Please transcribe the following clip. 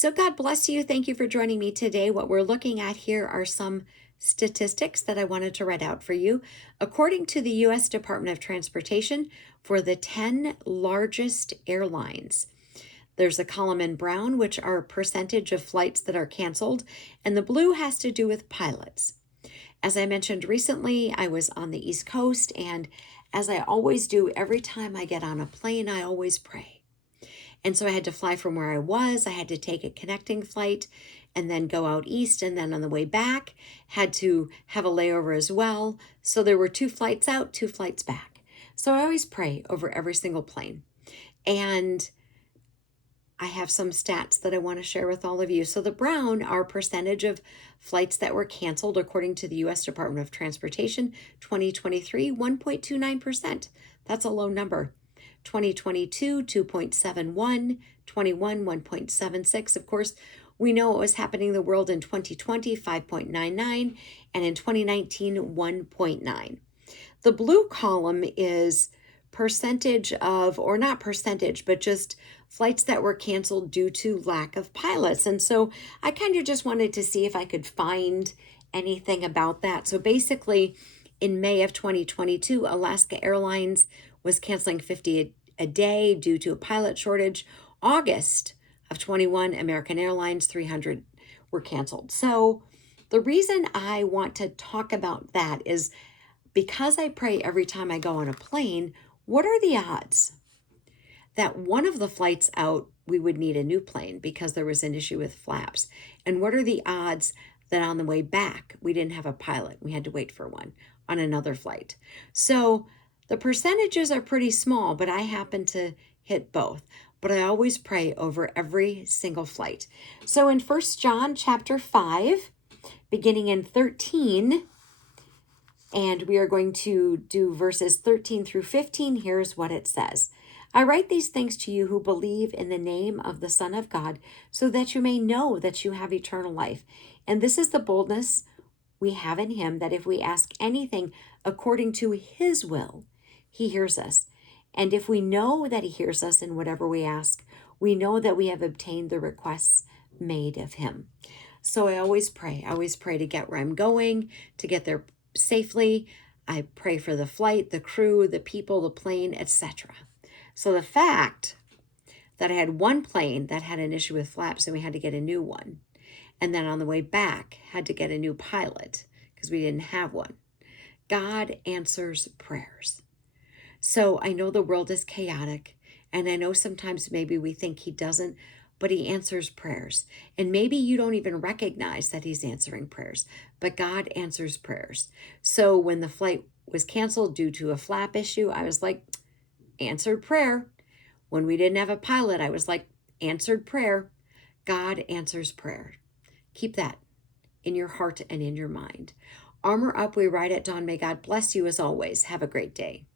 So, God bless you. Thank you for joining me today. What we're looking at here are some statistics that I wanted to read out for you. According to the U.S. Department of Transportation, for the 10 largest airlines, there's a column in brown, which are percentage of flights that are canceled, and the blue has to do with pilots. As I mentioned recently, I was on the East Coast, and as I always do, every time I get on a plane, I always pray. And so I had to fly from where I was. I had to take a connecting flight and then go out east. And then on the way back, had to have a layover as well. So there were two flights out, two flights back. So I always pray over every single plane. And I have some stats that I want to share with all of you. So the brown are percentage of flights that were canceled according to the US Department of Transportation 2023, 1.29%. That's a low number. 2022, 2.71, 21, 1.76. Of course, we know what was happening in the world in 2020, 5.99, and in 2019, 1.9. The blue column is percentage of, or not percentage, but just flights that were canceled due to lack of pilots. And so I kind of just wanted to see if I could find anything about that. So basically, in May of 2022, Alaska Airlines was canceling 50 a day due to a pilot shortage. August of 21, American Airlines 300 were canceled. So the reason I want to talk about that is because I pray every time I go on a plane, what are the odds that one of the flights out we would need a new plane because there was an issue with flaps? And what are the odds that on the way back we didn't have a pilot? We had to wait for one on another flight. So the percentages are pretty small, but I happen to hit both. But I always pray over every single flight. So in 1 John chapter 5, beginning in 13, and we are going to do verses 13 through 15. Here's what it says. I write these things to you who believe in the name of the Son of God, so that you may know that you have eternal life. And this is the boldness we have in him, that if we ask anything according to his will, he hears us. And if we know that he hears us in whatever we ask, we know that we have obtained the requests made of him. So I always pray. I always pray to get where I'm going, to get there safely. I pray for the flight, the crew, the people, the plane, etc. So the fact that I had one plane that had an issue with flaps and we had to get a new one, and then on the way back had to get a new pilot because we didn't have one. God answers prayers. So I know the world is chaotic, and I know sometimes maybe we think he doesn't, but he answers prayers. And maybe you don't even recognize that he's answering prayers, but God answers prayers. So when the flight was canceled due to a flap issue, I was like, answered prayer. When we didn't have a pilot, I was like, answered prayer. God answers prayer. Keep that in your heart and in your mind. Armor up, we ride at dawn. May God bless you as always. Have a great day.